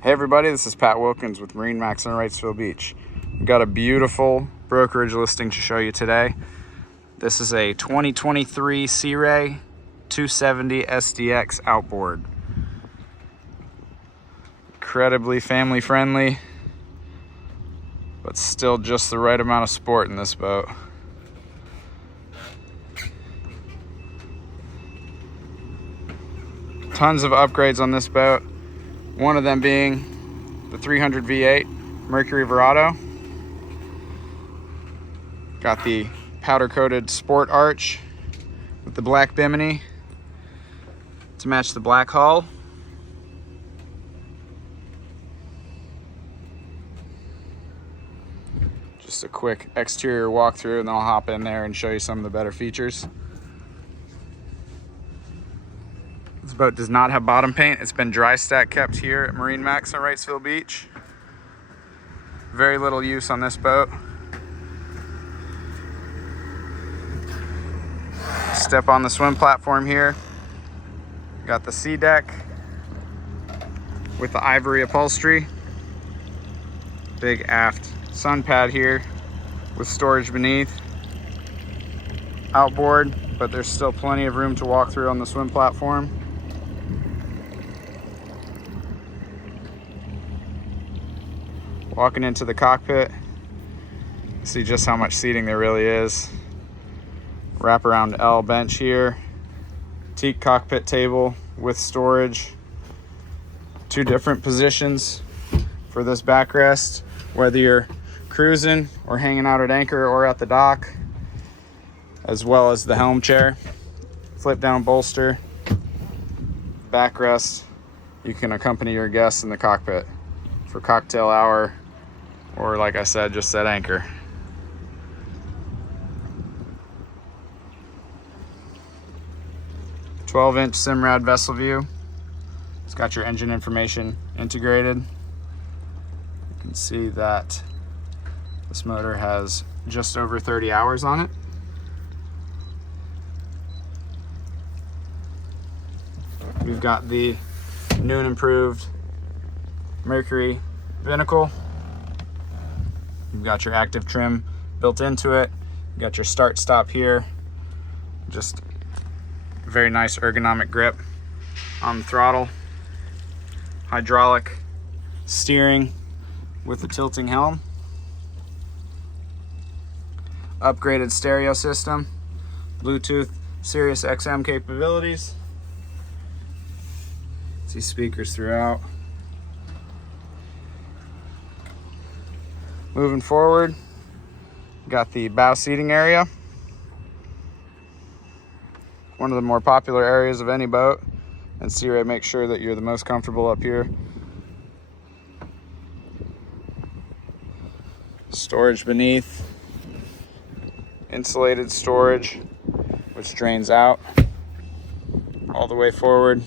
Hey everybody, this is Pat Wilkins with MarineMax Wrightsville Beach. We've got a beautiful brokerage listing to show you today. This is a 2023 Sea Ray 270 SDX Outboard. Incredibly family friendly, but still just the right amount of sport in this boat. Tons of upgrades on this boat. One of them being the 300 V8 Mercury Verado. Got the powder coated sport arch with the black bimini to match the black hull. Just a quick exterior walkthrough and then I'll hop in there and show you some of the better features. This boat does not have bottom paint. It's been dry stack kept here at MarineMax on Wrightsville Beach. Very little use on this boat. Step on the swim platform here. Got the sea deck with the ivory upholstery. Big aft sun pad here with storage beneath. Outboard, but there's still plenty of room to walk through on the swim platform. Walking into the cockpit, see just how much seating there really is. Wraparound L bench here. Teak cockpit table with storage. Two different positions for this backrest, whether you're cruising or hanging out at anchor or at the dock, as well as the helm chair. Flip down bolster, backrest. You can accompany your guests in the cockpit for cocktail hour, or like I said, just at anchor. "12-inch Simrad vessel view. It's got your engine information integrated. You can see that this motor has just over 30 hours on it. We've got the new and improved Mercury binnacle. You've got your active trim built into it. You got your start stop here. Just very nice ergonomic grip on the throttle. Hydraulic steering with the tilting helm. Upgraded stereo system. Bluetooth Sirius XM capabilities. See speakers throughout. Moving forward, got the bow seating area. One of the more popular areas of any boat, and Sea Ray makes sure that you're the most comfortable up here. Storage beneath. Insulated storage, which drains out all the way forward.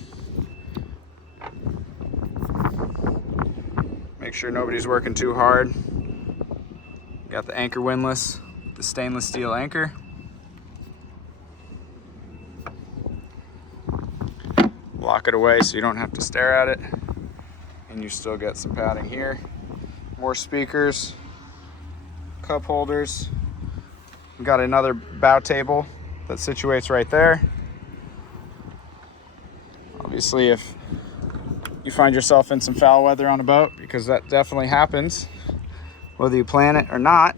Make sure nobody's working too hard. Got the anchor windlass, the stainless steel anchor. Lock it away so you don't have to stare at it. And you still get some padding here. More speakers, cup holders. We've got another bow table that situates right there. Obviously, if you find yourself in some foul weather on a boat, because that definitely happens, whether you plan it or not,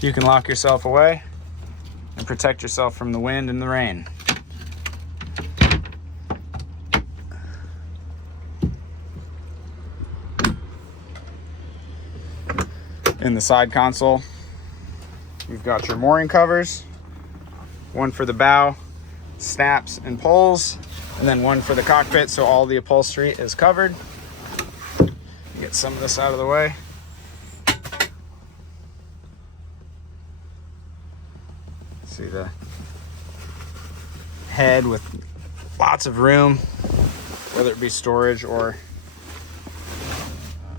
you can lock yourself away and protect yourself from the wind and the rain. In the side console, we've got your mooring covers, one for the bow, snaps and pulls, and then one for the cockpit, so all the upholstery is covered. Get some of this out of the way. See the head with lots of room, whether it be storage or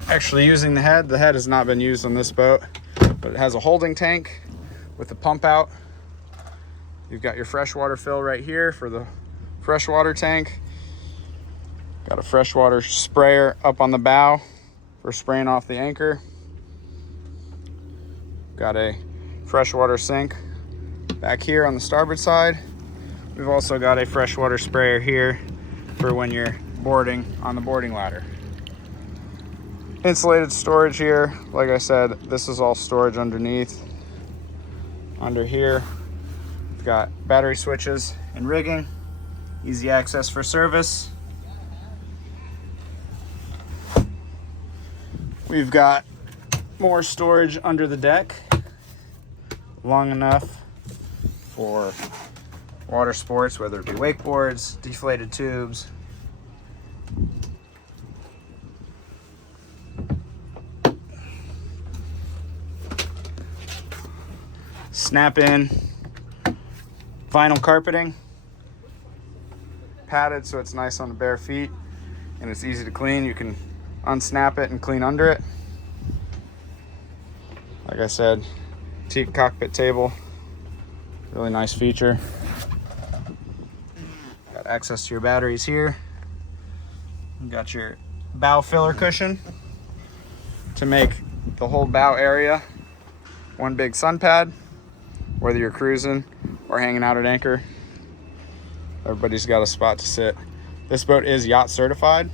actually using the head. The head has not been used on this boat, but it has a holding tank with a pump out. You've got your freshwater fill right here for the freshwater tank. Got a freshwater sprayer up on the bow for spraying off the anchor. Got a freshwater sink back here on the starboard side. We've also got a freshwater sprayer here for when you're boarding on the boarding ladder. Insulated storage here. Like I said, this is all storage underneath. Under here, we've got battery switches and rigging, easy access for service. We've got more storage under the deck, long enough for water sports, whether it be wakeboards, deflated tubes. Snap in vinyl carpeting, padded so it's nice on the bare feet and it's easy to clean. You can unsnap it and clean under it. Like I said, teak cockpit table, really nice feature. Got access to your batteries here. You got your bow filler cushion to make the whole bow area one big sun pad, whether you're cruising or hanging out at anchor. Everybody's got a spot to sit. This boat is yacht certified.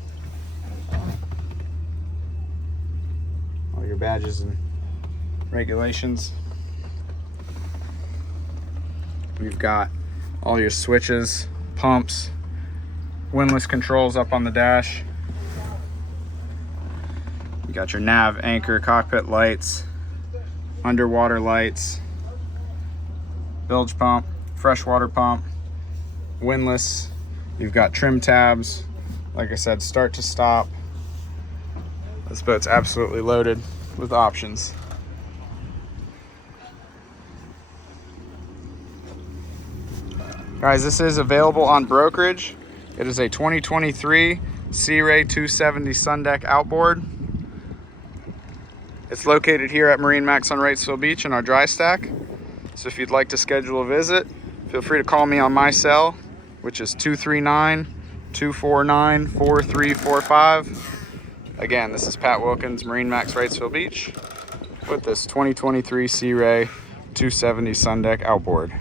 All your badges and regulations. We've got all your switches, pumps, windlass controls up on the dash. You got your nav, anchor, cockpit lights, underwater lights, bilge pump, freshwater pump, windlass. You've got trim tabs. Like I said, start to stop. This boat's absolutely loaded with options. Guys, this is available on brokerage. It is a 2023 Sea Ray 270 Sun Deck Outboard. It's located here at MarineMax on Wrightsville Beach in our dry stack. So if you'd like to schedule a visit, feel free to call me on my cell, which is 239-249-4345. Again, this is Pat Wilkins, MarineMax Wrightsville Beach, with this 2023 Sea Ray 270 Sun Deck Outboard.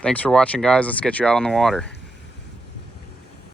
Thanks for watching, guys. Let's get you out on the water.